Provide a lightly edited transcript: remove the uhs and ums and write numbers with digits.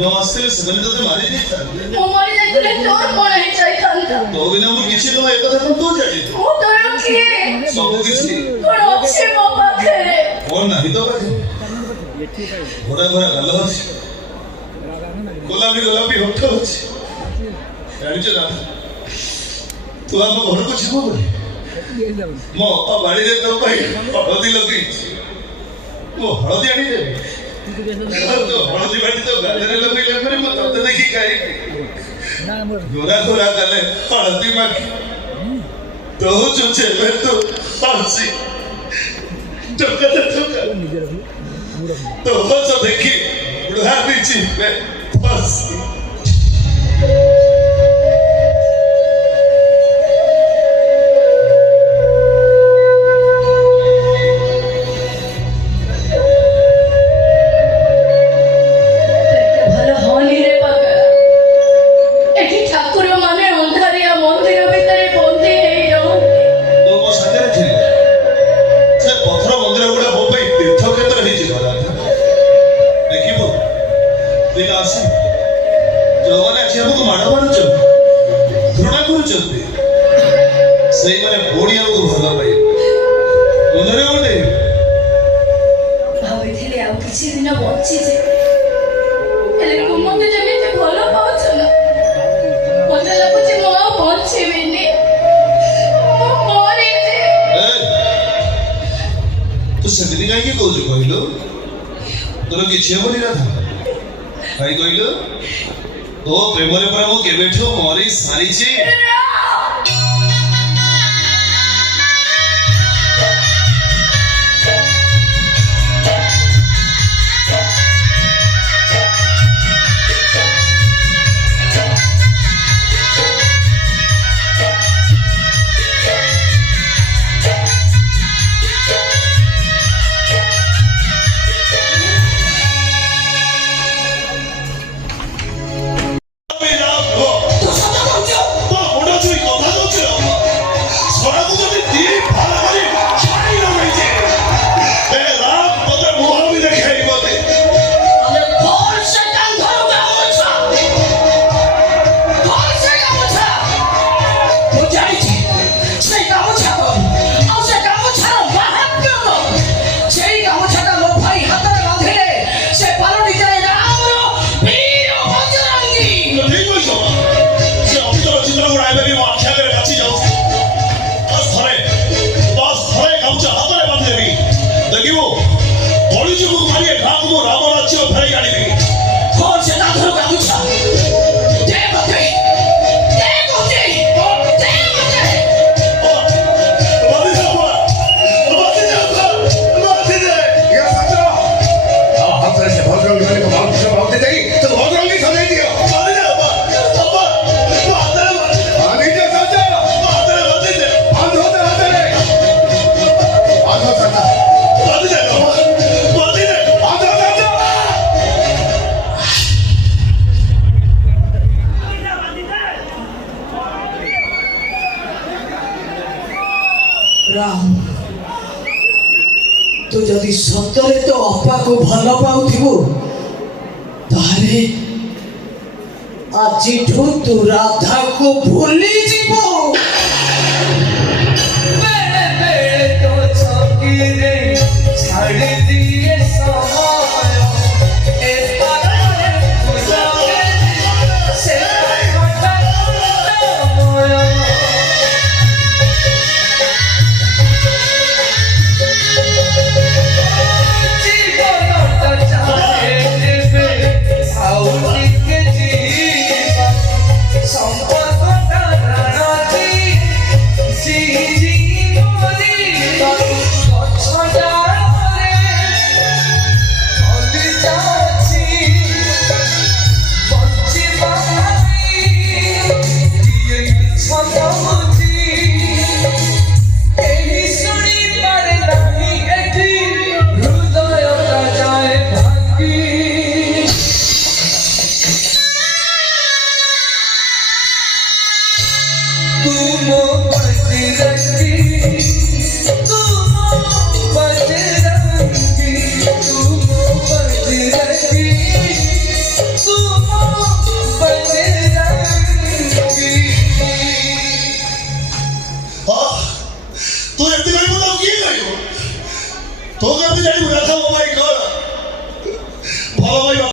नमस्ते सगळे तो मारी नहीं था ओ मारी जाई तुले तोर कोण आहे चाइतांत तो बिना मु किछि तो एक कथा तो जानि ओ तोर की सब किछि कोण ଅଛି ମୋ ପାଖରେ कोण नाही तो पाखे घोड़ा घोड़ा गल्ला अछि गोलाबी होठ अछि जानि छ ना तू हम घर को छिबो बोले मो बाड़ी रे तो भाई हळदी लगई मो हळदी आनी दे तो हळदी बाटी तो गाजरे लगई ले मत तो देखी काई गोरा गोरा गले हळदी माखी तो जो चले तो फांसी टका तो बस देखी बुढ़ा बीची में फांसी तोर किछि बोली ना था भाई कहलो तो प्रेम रे पर मु केबेठो मरी सारी छी तो जदि सतरे तो अपा को भल पाउथिबो तारे आजिठू तू राधा को भूली जीवो बेले बेले तो छकी रे छाड़ दिए समय ए पारे गुजारे से घटा मोया तुम बस रखी